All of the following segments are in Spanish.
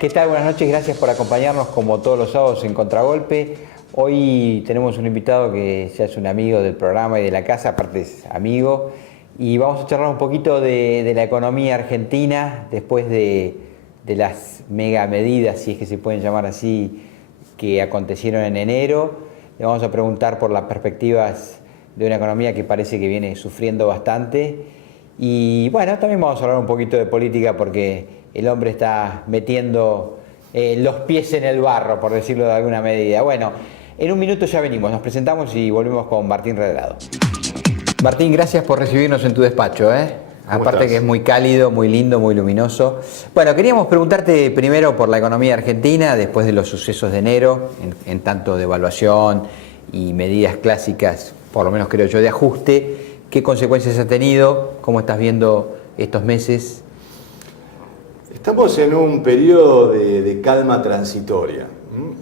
¿Qué tal? Buenas noches, gracias por acompañarnos como todos los sábados en Contragolpe. Hoy tenemos un invitado que ya es un amigo del programa y de la casa, aparte es amigo, y vamos a charlar un poquito de la economía argentina después de las mega medidas, si es que se pueden llamar así, que acontecieron en enero. Le vamos a preguntar por las perspectivas de una economía que parece que viene sufriendo bastante. Y bueno, también vamos a hablar un poquito de política porque el hombre está metiendo los pies en el barro, por decirlo de alguna medida. Bueno, en un minuto ya venimos, nos presentamos y volvemos con Martín Redrado. Martín, gracias por recibirnos en tu despacho, aparte estás? Que es muy cálido, muy lindo, muy luminoso. Bueno, queríamos preguntarte primero por la economía argentina, después de los sucesos de enero, en tanto devaluación y medidas clásicas, por lo menos creo yo, de ajuste. ¿Qué consecuencias ha tenido? ¿Cómo estás viendo estos meses? Estamos en un periodo de calma transitoria,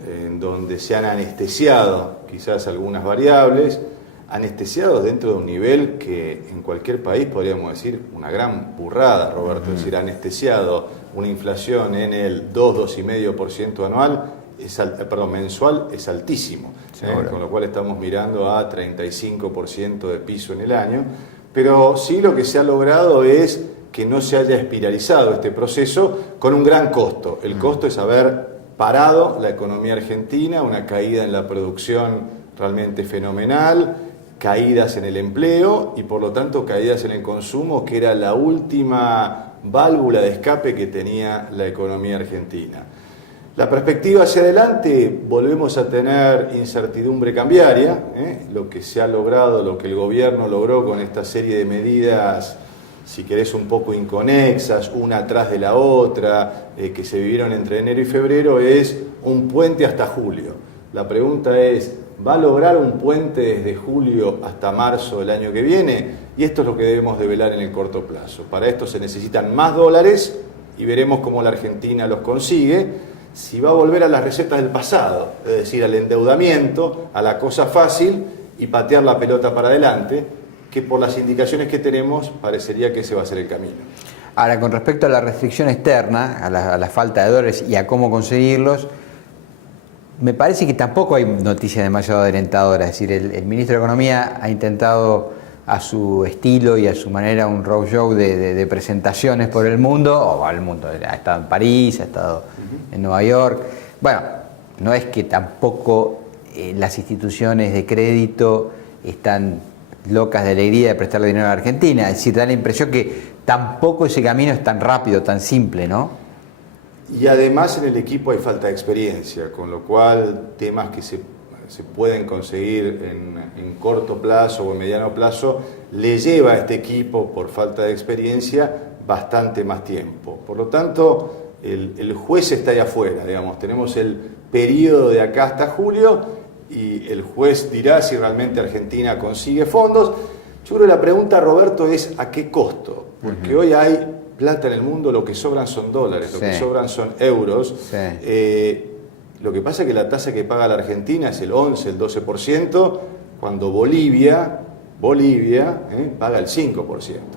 en donde se han anestesiado quizás algunas variables, anestesiados dentro de un nivel que en cualquier país podríamos decir una gran burrada, Roberto. Es decir, anestesiado una inflación en el 2,5% anual, mensual es altísimo, con lo cual estamos mirando a 35% de piso en el año, pero sí lo que se ha logrado es que no se haya espiralizado este proceso con un gran costo. El costo es haber parado la economía argentina, una caída en la producción realmente fenomenal, caídas en el empleo y por lo tanto caídas en el consumo, que era la última válvula de escape que tenía la economía argentina. La perspectiva hacia adelante, volvemos a tener incertidumbre cambiaria, lo que se ha logrado, lo que el gobierno logró con esta serie de medidas, si querés un poco inconexas, una atrás de la otra, que se vivieron entre enero y febrero, es un puente hasta julio. La pregunta es, ¿va a lograr un puente desde julio hasta marzo del año que viene? Y esto es lo que debemos develar en el corto plazo. Para esto se necesitan más dólares y veremos cómo la Argentina los consigue. Si va a volver a las recetas del pasado, es decir, al endeudamiento, a la cosa fácil y patear la pelota para adelante, que por las indicaciones que tenemos parecería que ese va a ser el camino. Ahora, con respecto a la restricción externa, a la falta de dólares y a cómo conseguirlos, me parece que tampoco hay noticias demasiado alentadoras. Es decir, el ministro de Economía ha intentado a su estilo y a su manera un roadshow de presentaciones por el mundo, o al mundo, ha estado en París, ha estado en Nueva York. Bueno, no es que tampoco las instituciones de crédito están locas de alegría de prestarle dinero a la Argentina, es decir, da la impresión que tampoco ese camino es tan rápido, tan simple, ¿no? Y además en el equipo hay falta de experiencia, con lo cual temas que se pueden conseguir en corto plazo o en mediano plazo, le lleva a este equipo, por falta de experiencia, bastante más tiempo. Por lo tanto, el juez está ahí afuera, digamos, tenemos el periodo de acá hasta julio y el juez dirá si realmente Argentina consigue fondos. Yo creo que la pregunta, Roberto, es ¿a qué costo? Porque hoy hay plata en el mundo, lo que sobran son dólares, lo que sobran son euros. Lo que pasa es que la tasa que paga la Argentina es el 11, el 12%, cuando Bolivia paga el 5%.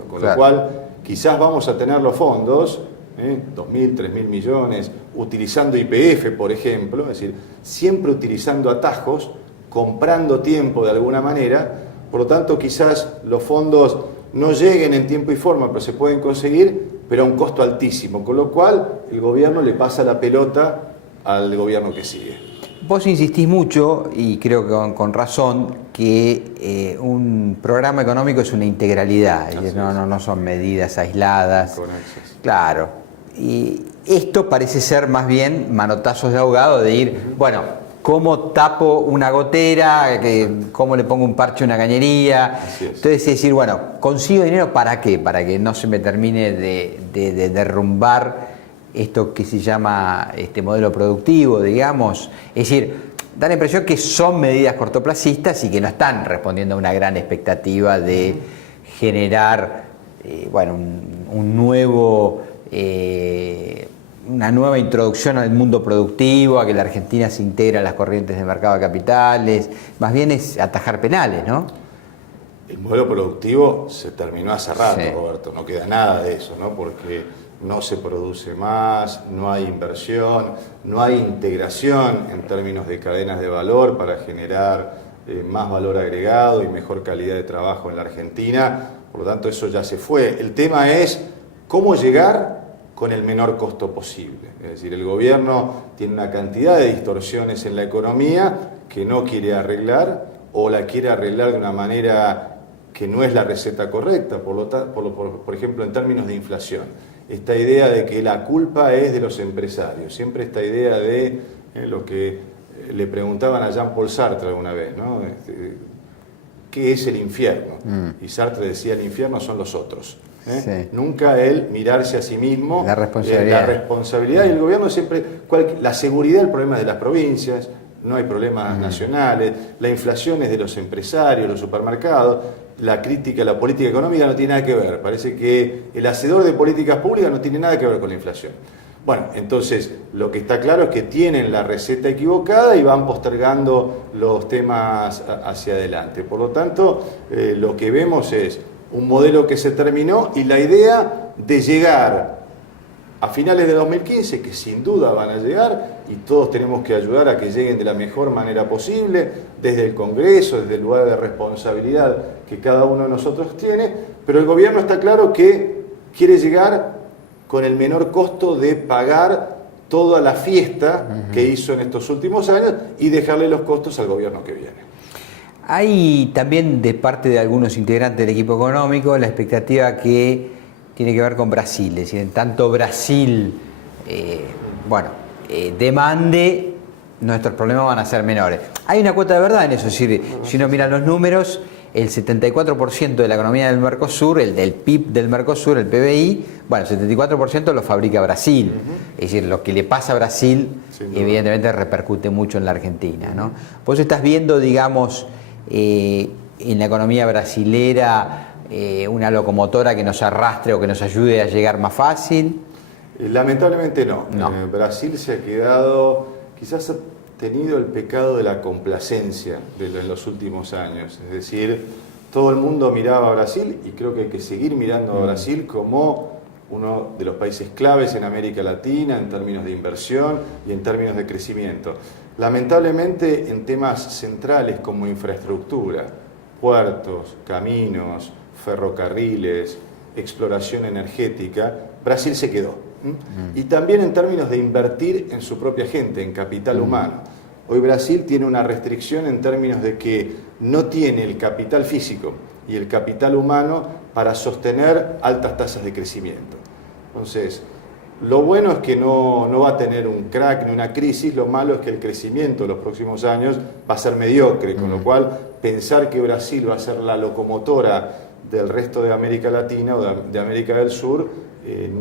Con lo cual, quizás vamos a tener los fondos, 2.000, 3.000 millones, utilizando YPF, por ejemplo, es decir, siempre utilizando atajos, comprando tiempo de alguna manera. Por lo tanto, quizás los fondos no lleguen en tiempo y forma, pero se pueden conseguir, pero a un costo altísimo. Con lo cual, el gobierno le pasa la pelota al gobierno que sigue. Vos insistís mucho, y creo que con razón, que un programa económico es una integralidad, no son medidas aisladas. Conexas. Claro. Y esto parece ser más bien manotazos de ahogado de ir, bueno, ¿cómo tapo una gotera? ¿Cómo le pongo un parche a una cañería? Entonces es decir, bueno, ¿consigo dinero para qué? Para que no se me termine de derrumbar esto que se llama modelo productivo, digamos. Es decir, da la impresión que son medidas cortoplacistas y que no están respondiendo a una gran expectativa de generar una nueva introducción al mundo productivo, a que la Argentina se integre a las corrientes de mercado de capitales. Más bien es atajar penales, ¿no? El modelo productivo se terminó hace rato, Roberto, no queda nada de eso, ¿no? Porque no se produce más, no hay inversión, no hay integración en términos de cadenas de valor para generar más valor agregado y mejor calidad de trabajo en la Argentina. Por lo tanto, eso ya se fue. El tema es cómo llegar con el menor costo posible. Es decir, el gobierno tiene una cantidad de distorsiones en la economía que no quiere arreglar o la quiere arreglar de una manera que no es la receta correcta, por ejemplo, en términos de inflación. Esta idea de que la culpa es de los empresarios, siempre esta idea de lo que le preguntaban a Jean-Paul Sartre alguna vez, ¿no? ¿Qué es el infierno? Y Sartre decía, el infierno son los otros. Sí. Nunca él mirarse a sí mismo, la responsabilidad y el gobierno siempre, la seguridad, el problema de las provincias, no hay problemas nacionales, la inflación es de los empresarios, los supermercados, la crítica a la política económica no tiene nada que ver, parece que el hacedor de políticas públicas no tiene nada que ver con la inflación. Bueno, entonces lo que está claro es que tienen la receta equivocada y van postergando los temas hacia adelante. Por lo tanto, lo que vemos es un modelo que se terminó y la idea de llegar a finales de 2015, que sin duda van a llegar y todos tenemos que ayudar a que lleguen de la mejor manera posible, desde el Congreso, desde el lugar de responsabilidad que cada uno de nosotros tiene, pero el gobierno está claro que quiere llegar con el menor costo de pagar toda la fiesta que hizo en estos últimos años y dejarle los costos al gobierno que viene. Hay también de parte de algunos integrantes del equipo económico la expectativa que tiene que ver con Brasil, es decir, en tanto Brasil demande, nuestros problemas van a ser menores. Hay una cuota de verdad en eso, es decir, si uno mira los números, el 74% de la economía del Mercosur, el del PIB del Mercosur, el PBI, bueno, el 74% lo fabrica Brasil. Es decir, lo que le pasa a Brasil, evidentemente repercute mucho en la Argentina, ¿no? Vos estás viendo, digamos, en la economía brasilera, una locomotora que nos arrastre o que nos ayude a llegar más fácil. Lamentablemente no. Brasil se ha quedado, quizás ha tenido el pecado de la complacencia en los últimos años. Es decir, todo el mundo miraba a Brasil y creo que hay que seguir mirando a Brasil como uno de los países claves en América Latina en términos de inversión y en términos de crecimiento. Lamentablemente en temas centrales como infraestructura, puertos, caminos, ferrocarriles, exploración energética, Brasil se quedó. Y también en términos de invertir en su propia gente, en capital humano. Hoy Brasil tiene una restricción en términos de que no tiene el capital físico y el capital humano para sostener altas tasas de crecimiento. Entonces, lo bueno es que no va a tener un crack ni una crisis, lo malo es que el crecimiento de los próximos años va a ser mediocre, con lo cual pensar que Brasil va a ser la locomotora del resto de América Latina o de América del Sur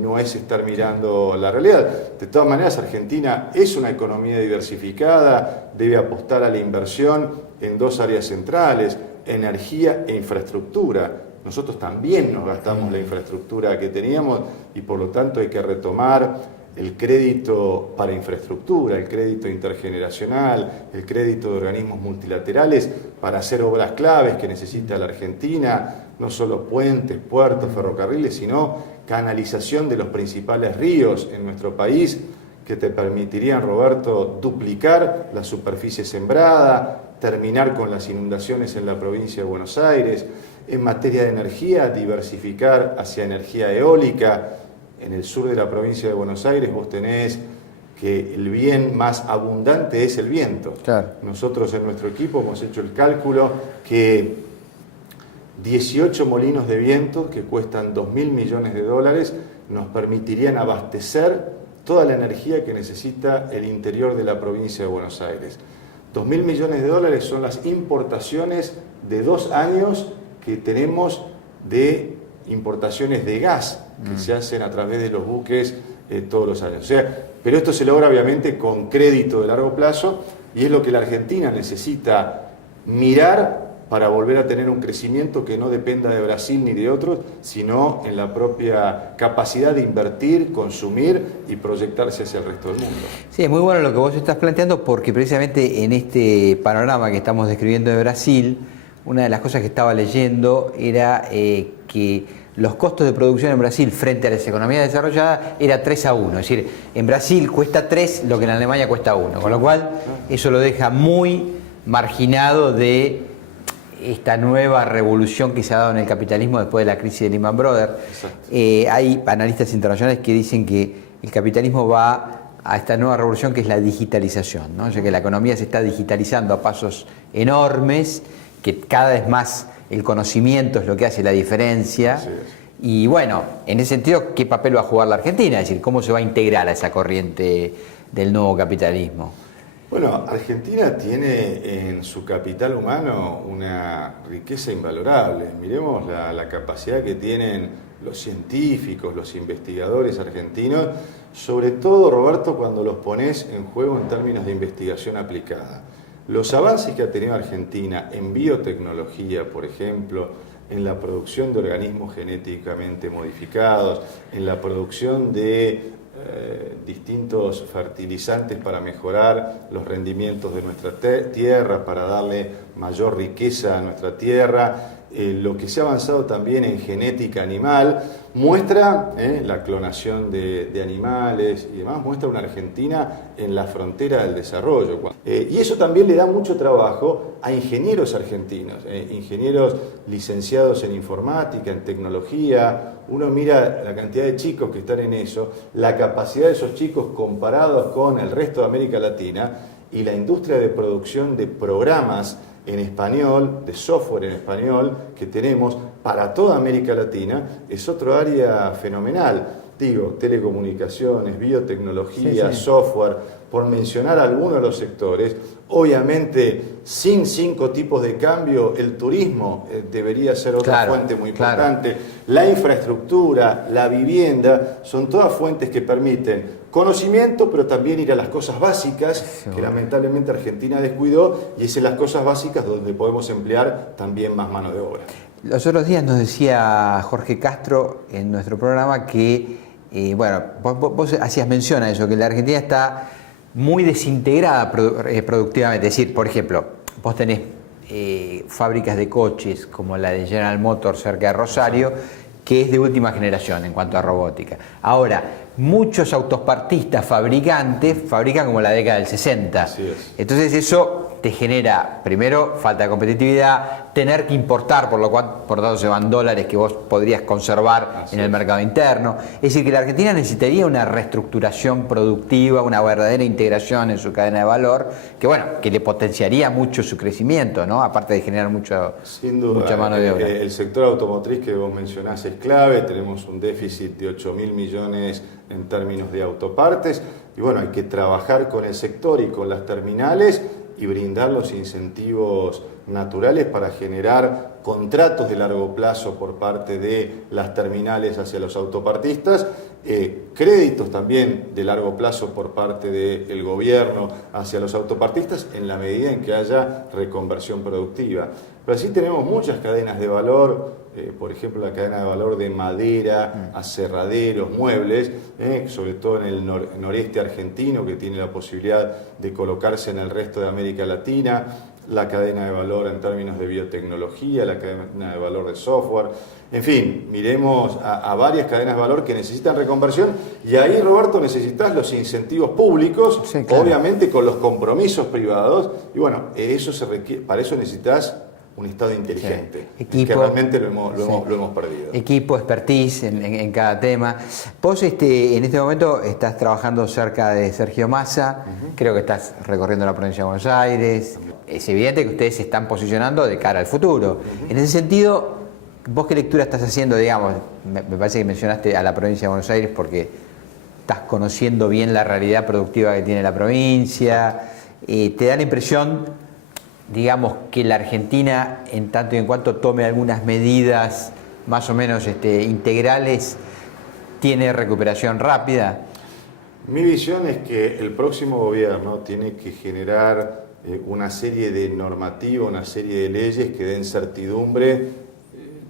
no es estar mirando la realidad. De todas maneras, Argentina es una economía diversificada, debe apostar a la inversión en dos áreas centrales, energía e infraestructura. Nosotros también nos gastamos la infraestructura que teníamos y por lo tanto hay que retomar el crédito para infraestructura, el crédito intergeneracional, el crédito de organismos multilaterales para hacer obras claves que necesita la Argentina, no solo puentes, puertos, ferrocarriles, sino canalización de los principales ríos en nuestro país que te permitirían, Roberto, duplicar la superficie sembrada, terminar con las inundaciones en la provincia de Buenos Aires. En materia de energía, diversificar hacia energía eólica. En el sur de la provincia de Buenos Aires vos tenés que el bien más abundante es el viento. Claro. Nosotros en nuestro equipo hemos hecho el cálculo que 18 molinos de viento que cuestan $2.000 millones nos permitirían abastecer toda la energía que necesita el interior de la provincia de Buenos Aires. $2.000 millones son las importaciones de 2 años que tenemos de importaciones de gas que se hacen a través de los buques todos los años. O sea, pero esto se logra obviamente con crédito de largo plazo y es lo que la Argentina necesita mirar para volver a tener un crecimiento que no dependa de Brasil ni de otros, sino en la propia capacidad de invertir, consumir y proyectarse hacia el resto del mundo. Sí, es muy bueno lo que vos estás planteando porque precisamente en este panorama que estamos describiendo de Brasil, una de las cosas que estaba leyendo era que los costos de producción en Brasil frente a las economías desarrolladas era 3-1. Es decir, en Brasil cuesta 3 lo que en Alemania cuesta 1. Con lo cual, eso lo deja muy marginado de esta nueva revolución que se ha dado en el capitalismo después de la crisis de Lehman Brothers. Hay analistas internacionales que dicen que el capitalismo va a esta nueva revolución que es la digitalización, ¿no? O sea, que la economía se está digitalizando a pasos enormes, que cada vez más el conocimiento es lo que hace la diferencia. Y bueno, en ese sentido, ¿qué papel va a jugar la Argentina? Es decir, ¿cómo se va a integrar a esa corriente del nuevo capitalismo? Bueno, Argentina tiene en su capital humano una riqueza invalorable. Miremos la capacidad que tienen los científicos, los investigadores argentinos, sobre todo, Roberto, cuando los pones en juego en términos de investigación aplicada. Los avances que ha tenido Argentina en biotecnología, por ejemplo, en la producción de organismos genéticamente modificados, en la producción de distintos fertilizantes para mejorar los rendimientos de nuestra tierra, para darle mayor riqueza a nuestra tierra, lo que se ha avanzado también en genética animal, muestra la clonación de animales y demás, muestra una Argentina en la frontera del desarrollo. Y eso también le da mucho trabajo a ingenieros argentinos, ingenieros licenciados en informática, en tecnología. Uno mira la cantidad de chicos que están en eso, la capacidad de esos chicos comparados con el resto de América Latina y la industria de producción de programas en español, de software en español que tenemos para toda América Latina, es otro área fenomenal. Digo, telecomunicaciones, biotecnología, software, por mencionar algunos de los sectores. Obviamente, sin 5 tipos de cambio, el turismo debería ser otra fuente muy importante. La infraestructura, la vivienda, son todas fuentes que permiten conocimiento, pero también ir a las cosas básicas, que lamentablemente Argentina descuidó, y es en las cosas básicas donde podemos emplear también más mano de obra. Los otros días nos decía Jorge Castro en nuestro programa que, bueno, vos hacías mención a eso, que la Argentina está muy desintegrada productivamente. Es decir, por ejemplo, vos tenés fábricas de coches como la de General Motors cerca de Rosario, que es de última generación en cuanto a robótica. Ahora, muchos autopartistas fabricantes fabrican como la década del 60. Así es. Entonces eso te genera, primero, falta de competitividad, tener que importar, por lo tanto se van dólares que vos podrías conservar en el mercado interno. Es decir, que la Argentina necesitaría una reestructuración productiva, una verdadera integración en su cadena de valor, que bueno, que le potenciaría mucho su crecimiento, ¿no? Aparte de generar mucha mano de obra. El sector automotriz que vos mencionás es clave, tenemos un déficit de 8.000 millones en términos de autopartes, y bueno, hay que trabajar con el sector y con las terminales y brindar los incentivos naturales para generar contratos de largo plazo por parte de las terminales hacia los autopartistas, créditos también de largo plazo por parte del gobierno hacia los autopartistas en la medida en que haya reconversión productiva. Pero así tenemos muchas cadenas de valor, por ejemplo la cadena de valor de madera, aserraderos, muebles, sobre todo en el noreste argentino, que tiene la posibilidad de colocarse en el resto de América Latina, la cadena de valor en términos de biotecnología, la cadena de valor de software. En fin, miremos a varias cadenas de valor que necesitan reconversión, y ahí, Roberto, necesitas los incentivos públicos, obviamente con los compromisos privados, y bueno, eso se requiere, para eso necesitas un Estado inteligente, Equipo, que realmente lo hemos perdido. Equipo, expertise en cada tema. Vos en este momento estás trabajando cerca de Sergio Massa, creo que estás recorriendo la provincia de Buenos Aires. Es evidente que ustedes se están posicionando de cara al futuro. En ese sentido, ¿vos qué lectura estás haciendo? Digamos, me parece que mencionaste a la provincia de Buenos Aires porque estás conociendo bien la realidad productiva que tiene la provincia. ¿Te da la impresión, digamos, que la Argentina, en tanto y en cuanto tome algunas medidas más o menos integrales, tiene recuperación rápida? Mi visión es que el próximo gobierno tiene que generar una serie de normativas, una serie de leyes que den certidumbre,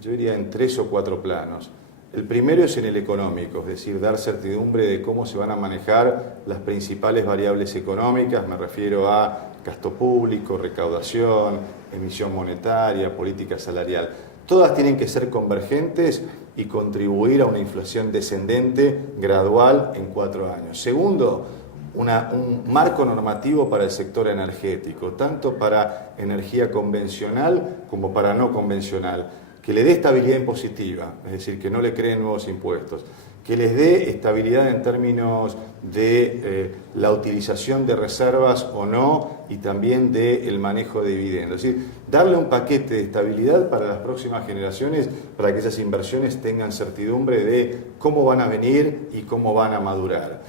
yo diría en 3 o 4 planos. El primero es en el económico, es decir, dar certidumbre de cómo se van a manejar las principales variables económicas, me refiero a gasto público, recaudación, emisión monetaria, política salarial. Todas tienen que ser convergentes y contribuir a una inflación descendente gradual en 4 años. Segundo, un marco normativo para el sector energético, tanto para energía convencional como para no convencional, que le dé estabilidad impositiva, es decir, que no le creen nuevos impuestos, que les dé estabilidad en términos de la utilización de reservas o no y también del manejo de dividendos. Es decir, darle un paquete de estabilidad para las próximas generaciones, para que esas inversiones tengan certidumbre de cómo van a venir y cómo van a madurar.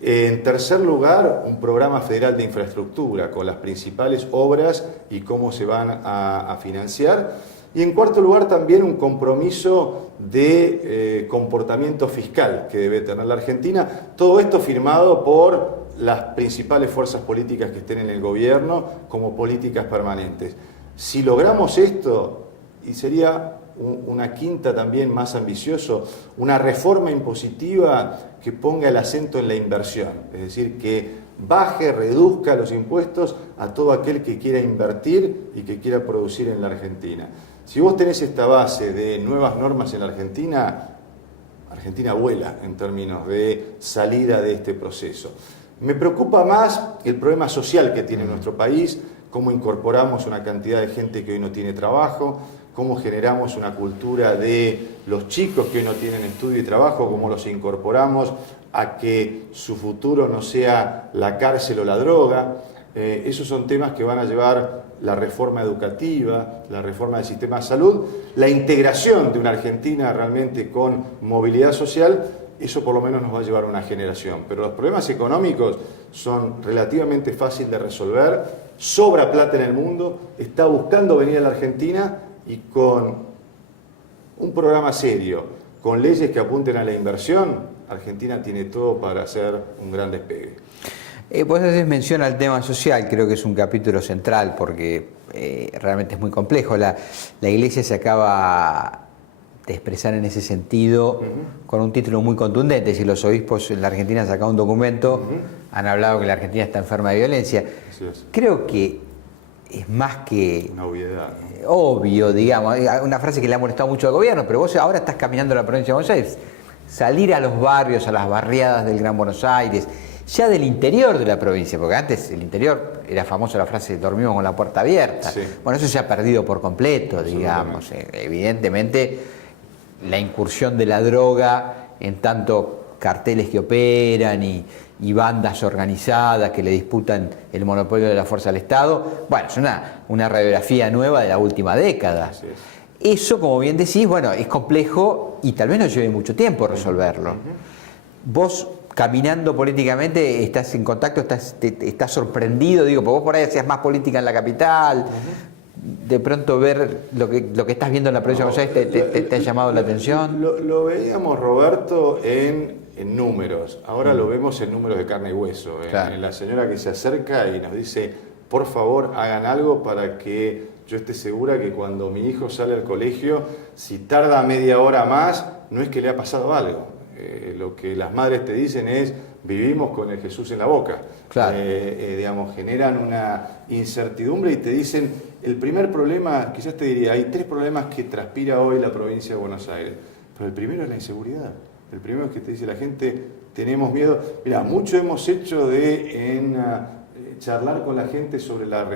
En tercer lugar, un programa federal de infraestructura con las principales obras y cómo se van a financiar. Y en cuarto lugar, también un compromiso de comportamiento fiscal que debe tener la Argentina. Todo esto firmado por las principales fuerzas políticas que estén en el gobierno como políticas permanentes. Si logramos esto, y sería una quinta también más ambicioso, una reforma impositiva que ponga el acento en la inversión, es decir, que baje, reduzca los impuestos a todo aquel que quiera invertir y que quiera producir en la Argentina. Si vos tenés esta base de nuevas normas en la Argentina, Argentina vuela en términos de salida de este proceso. Me preocupa más el problema social que tiene nuestro país, cómo incorporamos una cantidad de gente que hoy no tiene trabajo, cómo generamos una cultura de los chicos que hoy no tienen estudio y trabajo, cómo los incorporamos a que su futuro no sea la cárcel o la droga. Esos son temas que van a llevar la reforma educativa, la reforma del sistema de salud, la integración de una Argentina realmente con movilidad social. Eso por lo menos nos va a llevar una generación. Pero los problemas económicos son relativamente fáciles de resolver, sobra plata en el mundo, está buscando venir a la Argentina y con un programa serio, con leyes que apunten a la inversión, Argentina tiene todo para hacer un gran despegue. Vos haces mención al tema social, creo que es un capítulo central porque realmente es muy complejo. La Iglesia se acaba de expresar en ese sentido con un título muy contundente. Si los obispos en la Argentina han sacado un documento, han hablado que la Argentina está enferma de violencia. Creo que es más que una obviedad, ¿no? Obvio, digamos, una frase que le ha molestado mucho al gobierno, pero vos ahora estás caminando la provincia de Buenos Aires, salir a los barrios, a las barriadas del Gran Buenos Aires, ya del interior de la provincia, porque antes el interior era famosa la frase dormimos con la puerta abierta. Sí. Bueno, eso se ha perdido por completo, digamos. Evidentemente, la incursión de la droga en tanto carteles que operan y bandas organizadas que le disputan el monopolio de la fuerza al Estado, bueno, es una radiografía nueva de la última década. Eso, como bien decís, bueno, es complejo y tal vez nos lleve mucho tiempo resolverlo. Vos, caminando políticamente, estás en contacto, estás sorprendido, digo, porque vos por ahí hacías más política en la capital, de pronto ver lo que estás viendo en la provincia de Buenos Aires te ha llamado la atención. Lo veíamos, Roberto, en números, ahora lo vemos en números de carne y hueso, en la señora que se acerca y nos dice, por favor, hagan algo para que yo esté segura que cuando mi hijo sale al colegio, si tarda media hora más, no es que le ha pasado algo. Lo que las madres te dicen es, vivimos con el Jesús en la boca. Claro. Digamos, generan una incertidumbre y te dicen, el primer problema, quizás te diría, hay 3 problemas que transpira hoy la provincia de Buenos Aires, pero el primero es la inseguridad. El primero es que te dice la gente, tenemos miedo. Mirá, mucho hemos hecho de charlar con la gente sobre la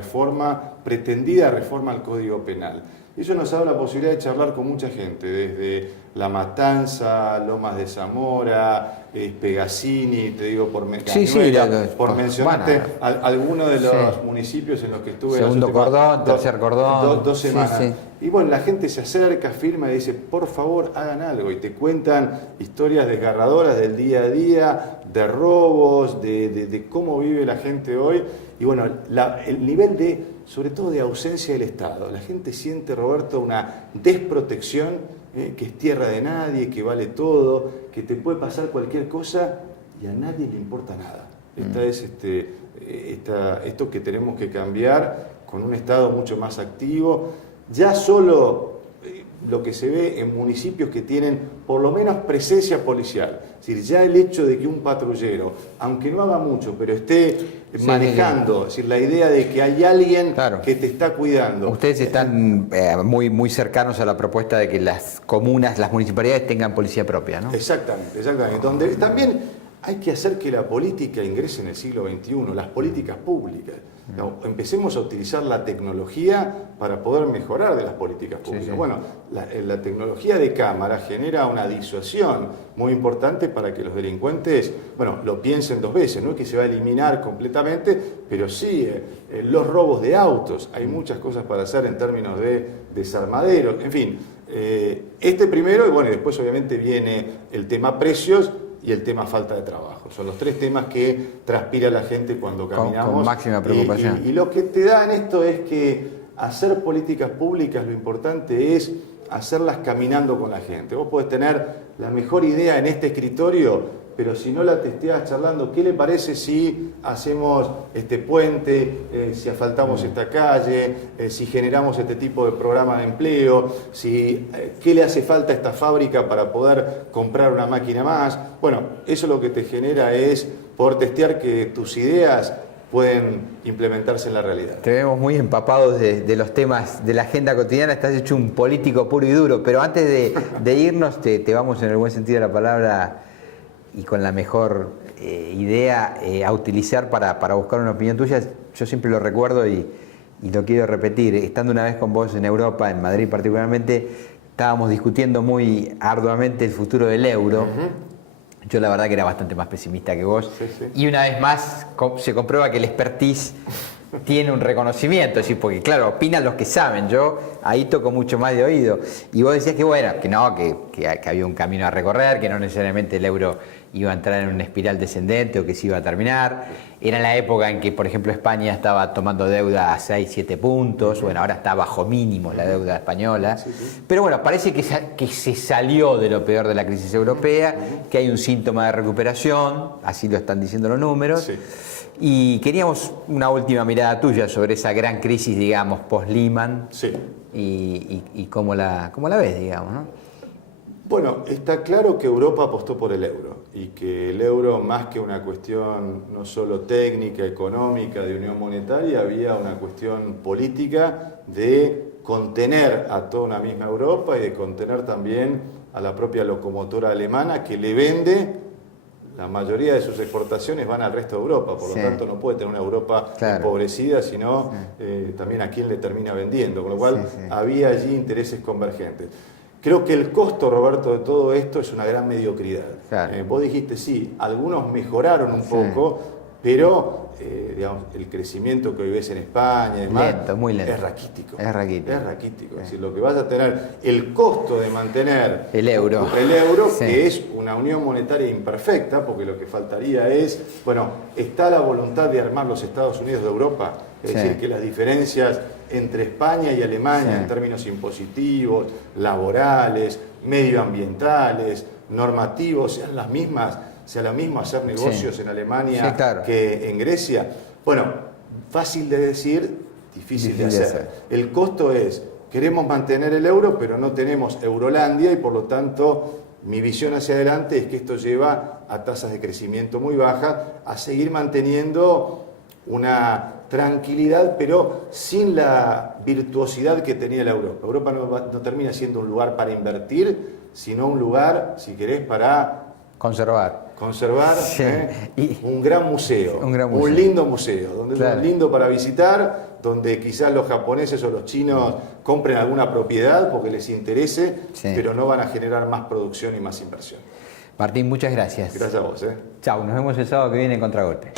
pretendida reforma al Código Penal. Eso nos ha dado la posibilidad de charlar con mucha gente, desde La Matanza, Lomas de Zamora, Pegazzini, te digo por mencionarte algunos de los municipios en los que estuve. Segundo cordón, tercer cordón. 2 semanas. Sí. Y bueno, la gente se acerca, firma y dice, por favor, hagan algo. Y te cuentan historias desgarradoras del día a día, de robos, de cómo vive la gente hoy. Y bueno, el nivel sobre todo de ausencia del Estado. La gente siente, Roberto, una desprotección, que es tierra de nadie, que vale todo, que te puede pasar cualquier cosa y a nadie le importa nada. Esto que tenemos que cambiar con un Estado mucho más activo. Ya solo, lo que se ve en municipios que tienen por lo menos presencia policial. Es decir, ya el hecho de que un patrullero, aunque no haga mucho, pero esté manejando, es decir, la idea de que hay alguien que te está cuidando. Ustedes están muy cercanos a la propuesta de que las comunas, las municipalidades tengan policía propia, ¿no? Exactamente. Donde también hay que hacer que la política ingrese en el siglo XXI, las políticas públicas. No, empecemos a utilizar la tecnología para poder mejorar de las políticas públicas. Bueno, la tecnología de cámara genera una disuasión muy importante para que los delincuentes, lo piensen dos veces. No es que se va a eliminar completamente, pero sí los robos de autos. Hay muchas cosas para hacer en términos de desarmaderos. En fin, este primero, y después obviamente viene el tema precios y el tema falta de trabajo. Son los tres temas que transpira la gente cuando caminamos. Con máxima preocupación. Y lo que te da en esto es que hacer políticas públicas, lo importante es hacerlas caminando con la gente. Vos podés tener la mejor idea en este escritorio, pero si no la testeás charlando, ¿qué le parece si hacemos este puente, si asfaltamos esta calle, si generamos este tipo de programa de empleo, qué le hace falta a esta fábrica para poder comprar una máquina más? Eso lo que te genera es poder testear que tus ideas pueden implementarse en la realidad. Te vemos muy empapados de los temas de la agenda cotidiana, estás hecho un político puro y duro, pero antes de irnos te vamos, en el buen sentido de la palabra y con la mejor idea, a utilizar para buscar una opinión tuya. Yo siempre lo recuerdo y lo quiero repetir. Estando una vez con vos en Europa, en Madrid particularmente, estábamos discutiendo muy arduamente el futuro del euro. Yo la verdad que era bastante más pesimista que vos. Y una vez más se comprueba que el expertise tiene un reconocimiento, ¿sí? Porque claro, opinan los que saben. Yo ahí toco mucho más de oído. Y vos decías que había un camino a recorrer, que no necesariamente el euro iba a entrar en una espiral descendente o que se iba a terminar. Era la época en que, por ejemplo, España estaba tomando deuda a 6, 7 puntos. Ahora está bajo mínimos la deuda española. Pero parece que se salió de lo peor de la crisis europea, que hay un síntoma de recuperación, así lo están diciendo los números. Y queríamos una última mirada tuya sobre esa gran crisis, digamos, post-Lehman y cómo la ves, digamos, ¿no? Está claro que Europa apostó por el euro y que el euro, más que una cuestión no solo técnica, económica, de unión monetaria, había una cuestión política de contener a toda una misma Europa y de contener también a la propia locomotora alemana que le vende. La mayoría de sus exportaciones van al resto de Europa, por lo tanto no puede tener una Europa empobrecida, sino también a quién le termina vendiendo, con lo cual había allí intereses convergentes. Creo que el costo, Roberto, de todo esto es una gran mediocridad. Vos dijiste, algunos mejoraron un poco, pero el crecimiento que hoy ves en España y demás, muy lento. Es raquítico. Es decir, lo que vas a tener, el costo de mantener el euro, que es una unión monetaria imperfecta, porque lo que faltaría es, está la voluntad de armar los Estados Unidos de Europa, es decir, que las diferencias entre España y Alemania en términos impositivos, laborales, medioambientales, normativos, sean las mismas, sea lo mismo hacer negocios en Alemania que en Grecia. Fácil de decir, difícil de hacer. El costo es, queremos mantener el euro, pero no tenemos Eurolandia y por lo tanto mi visión hacia adelante es que esto lleva a tasas de crecimiento muy bajas, a seguir manteniendo una tranquilidad, pero sin la virtuosidad que tenía la Europa. Europa no termina siendo un lugar para invertir, sino un lugar, si querés, para conservar un gran museo, un lindo museo, donde es lindo para visitar, donde quizás los japoneses o los chinos compren alguna propiedad porque les interese, pero no van a generar más producción y más inversión. Martín, muchas gracias. Gracias a vos. Chau, nos vemos el sábado que viene en Contragolpe.